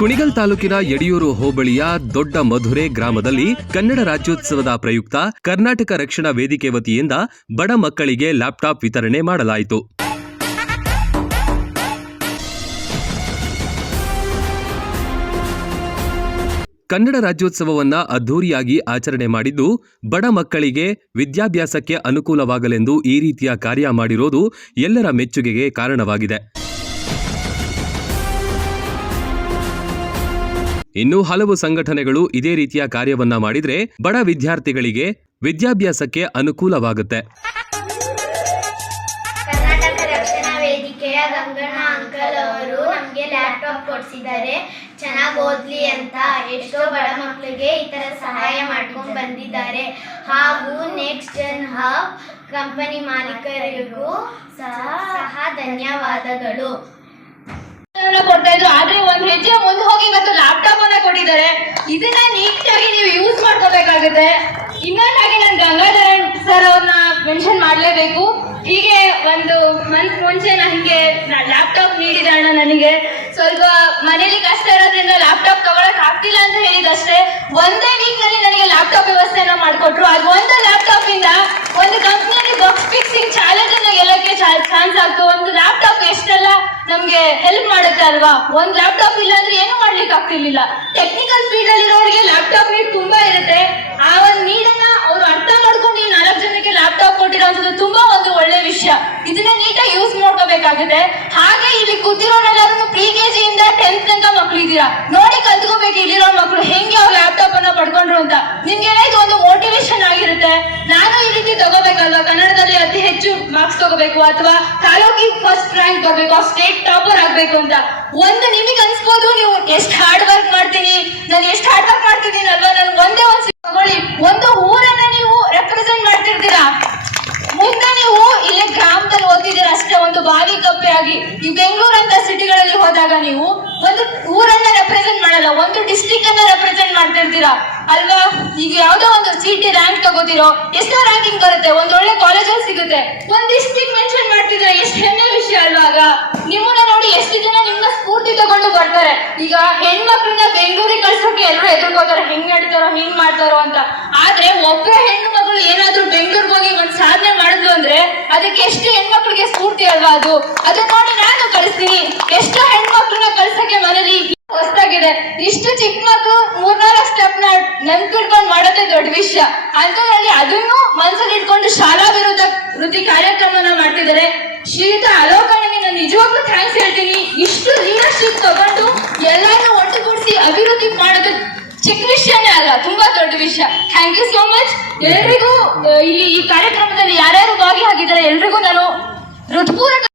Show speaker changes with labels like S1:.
S1: ಕುಣಿಗಲ್ ತಾಲೂಕಿನ ಯಡಿಯೂರು ಹೋಬಳಿಯ ದೊಡ್ಡ ಮಧುರೆ ಗ್ರಾಮದಲ್ಲಿ ಕನ್ನಡ ರಾಜ್ಯೋತ್ಸವದ ಪ್ರಯುಕ್ತ ಕರ್ನಾಟಕ ರಕ್ಷಣಾ ವೇದಿಕೆ ವತಿಯಿಂದ ಬಡ ಮಕ್ಕಳಿಗೆ ಲ್ಯಾಪ್ಟಾಪ್ ವಿತರಣೆ ಮಾಡಲಾಯಿತು. ಕನ್ನಡ ರಾಜ್ಯೋತ್ಸವವನ್ನ ಅದ್ಧೂರಿಯಾಗಿ ಆಚರಣೆ ಮಾಡಿದ್ದು, ಬಡ ಮಕ್ಕಳಿಗೆ ವಿದ್ಯಾಭ್ಯಾಸಕ್ಕೆ ಅನುಕೂಲವಾಗಲೆಂದು ಈ ರೀತಿಯ ಕಾರ್ಯ ಮಾಡಿರೋದು ಎಲ್ಲರ ಮೆಚ್ಚುಗೆಗೆ ಕಾರಣವಾಗಿದೆ. ಇನ್ನು ಹಲವು ಸಂಘಟನೆಗಳು ಇದೇ ರೀತಿಯ ಕಾರ್ಯವನ್ನ ಮಾಡಿದ್ರೆ ಬಡ ವಿದ್ಯಾರ್ಥಿಗಳಿಗೆ ವಿದ್ಯಾಭ್ಯಾಸಕ್ಕೆ ಅನುಕೂಲವಾಗುತ್ತೆ.
S2: ಕರ್ನಾಟಕ ರಕ್ಷಣಾ ವೇದಿಕೆಯ ಗಂಗಣ್ಣ ಅಂಕಲ್ ಅವರು ನಮಗೆ ಲ್ಯಾಪ್ಟಾಪ್ ಕೊಡಿಸಿದ್ದಾರೆ. ಚೆನ್ನಾಗಿ ಓದ್ಲಿ ಅಂತ ಎಷ್ಟೋ ಬಡ ಮಕ್ಕಳಿಗೆ ಈ ಥರ ಸಹಾಯ ಮಾಡ್ಕೊಂಡು ಬಂದಿದ್ದಾರೆ. ಹಾಗೂ ನೆಕ್ಸ್ಟ್ ಜನ್ ಹಬ್ ಕಂಪನಿ ಮಾಲೀಕರಿಗೂ ಸಹ ಸಹ ಧನ್ಯವಾದಗಳು.
S3: ಕೊಡ್ತಾ ಇದ್ರು ಆದ್ರೆ ಒಂದ್ ಹೆಜ್ಜೆ ಮುಂದೆ ಹೋಗಿ ಇವತ್ತು ಕೊಟ್ಟಿದ್ದಾರೆ ಇದನ್ನ ನೀಟಾಗಿ ನೀವು ಯೂಸ್ ಮಾಡ್ಕೋಬೇಕಾಗುತ್ತೆ. ಇನ್ನೊಂದಾಗಿ ನಾನು ಗಂಗಾಧರನ್ ಸರ್ ಅವ್ರನ್ನ ಮೆನ್ಷನ್ ಮಾಡ್ಲೇಬೇಕು. ಹೀಗೆ ಒಂದು ಮಂತ್ ಮುಂಚೆ ನಾನು ಹಿಂಗೆ ಲ್ಯಾಪ್ಟಾಪ್ ನೀಡಿದ ಅಣ್ಣ ನನಗೆ. ಸ್ವಲ್ಪ ಮನೇಲಿ ಕಷ್ಟ ಇರೋದ್ರಿಂದ ಲ್ಯಾಪ್ಟಾಪ್ ತಗೊಳಕ್ ಆಗ್ತಿಲ್ಲ ಅಂತ ಹೇಳಿದಷ್ಟೇ ಒಂದೇ ವೀಕ್ನಲ್ಲಿ ನನಗೆ ಲ್ಯಾಪ್ಟಾಪ್ ವ್ಯವಸ್ಥೆನ ಮಾಡ್ಕೊಟ್ರು ಅದು ಒಂದು ಲ್ಯಾಪ್ಟಾಪ್ ಇಂದ ಒಂದು ಕಂಪ್ನಿಯಲ್ಲಿ ಬಾಕ್ಸ್ ಫಿಕ್ಸಿಂಗ್ ಚಾಲೆಂಜ್ ಅನ್ನ ಗೆಲ್ಲಕ್ಕೆ ಚಾನ್ಸ್ ಆಗ್ತು ಒಂದು ಲ್ಯಾಪ್ಟಾಪ್ ಎಷ್ಟೆಲ್ಲ ನಮ್ಗೆ ಹೆಲ್ಪ್ ಮಾಡುತ್ತೆ ಅಲ್ವಾ? ಒಂದ್ ಲ್ಯಾಪ್ಟಾಪ್ ಇಲ್ಲ ಅಂದ್ರೆ ಏನು ಮಾಡ್ಲಿಕ್ಕೆ ಆಗ್ತಿರ್ಲಿಲ್ಲ. ಟೆಕ್ನಿಕಲ್ ಫೀಲ್ಡ್ ಅಲ್ಲಿ ಇರೋರಿಗೆ ಲ್ಯಾಪ್ಟಾಪ್ ನೀಡ್ ತುಂಬಾ ಇರುತ್ತೆ. ಆ ಒಂದ್ ನೀಡನ್ನ ಅವ್ರು ಅರ್ಥ ಮಾಡ್ಕೊಂಡು ಈ ನಾಲ್ಕು ಜನಕ್ಕೆ ಲ್ಯಾಪ್ಟಾಪ್ ಕೊಟ್ಟಿರೋಂಥದ್ದು ತುಂಬಾ ಒಂದು ಒಳ್ಳೆ ವಿಷಯ. ಇದನ್ನ ನೀಟಾಗಿ ಯೂಸ್ ಮಾಡ್ಕೋಬೇಕಾಗುತ್ತೆ. ಹಾಗೆ ಇಲ್ಲಿ ಕೂತಿರೋರೆಲ್ಲರೂ ಪ್ರಿ ಕೆಜಿ ಇಂದ ಟೆಂತ್ ತನಕ ಮಕ್ಳು ಇದ್ದೀರಾ? ನೋಡಿ ಕಲ್ತ್ಕೋಬೇಕು ಇಲ್ಲಿರೋ ಮಕ್ಳು ಹೆಂಗೆ ಅವ್ರು ಲ್ಯಾಪ್ಟಾಪ್ ಅನ್ನ ಪಡ್ಕೊಂಡ್ರು ಅಂತ. ನಿಮ್ಗೆ ಇದು ಒಂದು ಮೋಟಿವೇಶನ್ ಆಗಿರುತ್ತೆ. ನಾನು ಈ ರೀತಿ ತಗೋ ಹೆಚ್ಚು ಮಾರ್ಕ್ಸ್ ತಗೋಬೇಕು ಅಥವಾ ತಾಲೂಕಿ ಫಸ್ಟ್ ರ್ಯಾಂಕ್ ತಗೋಬೇಕು ಸ್ಟೇಟ್ ಟಾಪರ್ ಆಗ್ಬೇಕು ಅಂತ. ಒಂದು ನಿಮಗೆ ಅನ್ಸ್ಬೋದು, ನೀವು ಎಷ್ಟು ಹಾರ್ಡ್ ವರ್ಕ್ ಮಾಡ್ತೀನಿ, ನಾನು ಎಷ್ಟು ಹಾರ್ಡ್ ವರ್ಕ್ ಮಾಡ್ತಿದ್ದೀನಿ ಅಲ್ವಾ ನಾನು ಒಂದೇ ಒಂದು ತಗೊಳ್ಳಿ. ಒಂದು ಊರನ್ನ ನೀವು ರೆಪ್ರೆಸೆಂಟ್ ಮಾಡ್ತಿರ್ತೀರಾ? ಮುಂದೆ ನೀವು ಇಲ್ಲೇ ಗ್ರಾಮದಲ್ಲಿ ಓದ್ತಿದ್ದೀರ ಅಷ್ಟೇ, ಒಂದು ಬಾವಿ ಕಪ್ಪೆ ಆಗಿ. ಈ ಬೆಂಗಳೂರು ಅಂತ ಸಿಟಿಗಳಲ್ಲಿ ಹೋದಾಗ ನೀವು ಒಂದು ಊರನ್ನ ರೆಪ್ರೆಸೆಂಟ್ ಮಾಡಲ್ಲ, ಒಂದು ಡಿಸ್ಟಿಕ್ ಅನ್ನ ರೆಪ್ರೆಸೆಂಟ್ ಮಾಡ್ತಿರ್ತೀರಾ? ಅಲ್ವಾ? ಈಗ ಯಾವ್ದೋ ಒಂದು ಸಿಟಿ ರ್ಯಾಂಕ್ ತಗೋತಿರೋ, ಎಷ್ಟೋ ರ್ಯಾಂಕಿಂಗ್ ಬರುತ್ತೆ, ಒಂದ್ ಕಾಲೇಜಲ್ಲಿ ಒಂದಿಷ್ಟಿಗೆ ಒಂದ್ ಮೆನ್ಷನ್ ಮಾಡ್ತಿದ್ರೆ ಎಷ್ಟು ಹೆಮ್ಮೆ ವಿಷಯ ಅಲ್ವಾಗ ನಿಮ್ಮನ್ನ ನೋಡಿ ಎಷ್ಟು ಜನ ನಿಮ್ಮನ್ನ ಸ್ಫೂರ್ತಿ ತಗೊಂಡು ಬರ್ತಾರೆ. ಈಗ ಹೆಣ್ಮಕ್ಳನ್ನ ಬೆಂಗಳೂರಿಗೆ ಕಳ್ಸೋಕೆ ಎಲ್ಲರೂ ಎದುರ್ಕೋತಾರೆ ಹೆಂಗ್ ನಡೀತಾರೋ, ಹೆಂಗ್ ಮಾಡ್ತಾರೋ ಅಂತ. ಆದ್ರೆ ಒಬ್ಬ ಹೆಣ್ಣು ಮಗಳು ಏನಾದ್ರೂ ಬೆಂಗಳೂರಿಗೆ ಹೋಗಿ ಒಂದ್ ಸಾಧನೆ ಮಾಡಿದ್ಲು ಅಂದ್ರೆ ಅದಕ್ಕೆ ಎಷ್ಟು ಹೆಣ್ಮಕ್ಳಿಗೆ ಸ್ಫೂರ್ತಿ ಅಲ್ವಾ ಅದು? ಅದನ್ನ ನೋಡಿ ನಾನು ಕಳಿಸ್ತೀನಿ. ಎಷ್ಟು ಹೆಣ್ಮಕ್ಳನ್ನ ಕಳ್ಸಕ್ಕೆ ಮನೇಲಿ ಹೊಸ್ತಾಗಿದೆ ಇಷ್ಟು ಚಿಕ್ಕ ಮಕ್ಕಳು ಮೂರ್ನಾಲ್ಕು ಸ್ಟೆಪ್ನ ನೆನ್ಪಿಡ್ಕೊಂಡು ಮಾಡೋದೇ ದೊಡ್ಡ ವಿಷಯ. ಅಂತದ್ರಲ್ಲಿ ಅದನ್ನು ಮನಸ್ಸಲ್ಲಿ ಇಟ್ಕೊಂಡು ಶಾಲಾ ವಿರುದ್ಧ ವೃತ್ತಿ ಕಾರ್ಯಕ್ರಮನ ಮಾಡ್ತಿದ್ದಾರೆ. ಶ್ರೀಯುತ ಅಲೋಕನಿಗೆ ನಾನು ನಿಜವಾಗ್ಲೂ ಥ್ಯಾಂಕ್ಸ್ ಹೇಳ್ತೀನಿ. ಇಷ್ಟು ಲೀಡರ್ಶಿಪ್ ತಗೊಂಡು ಎಲ್ಲಾನು ಒಟ್ಟುಗೂಡಿಸಿ ಅಭಿವೃದ್ಧಿ ಮಾಡೋದು ಚಿಕ್ಕ ವಿಷಯನೇ ಅಲ್ಲ, ತುಂಬಾ ದೊಡ್ಡ ವಿಷಯ. ಥ್ಯಾಂಕ್ ಯು ಸೋ ಮಚ್ ಎಲ್ರಿಗೂ ಈ ಕಾರ್ಯಕ್ರಮದಲ್ಲಿ ಯಾರ್ಯಾರು ಭಾಗಿಯಾಗಿದ್ದಾರೆ ಎಲ್ರಿಗೂ ನಾನು ಹೃತ್ಪೂರ್ವಕ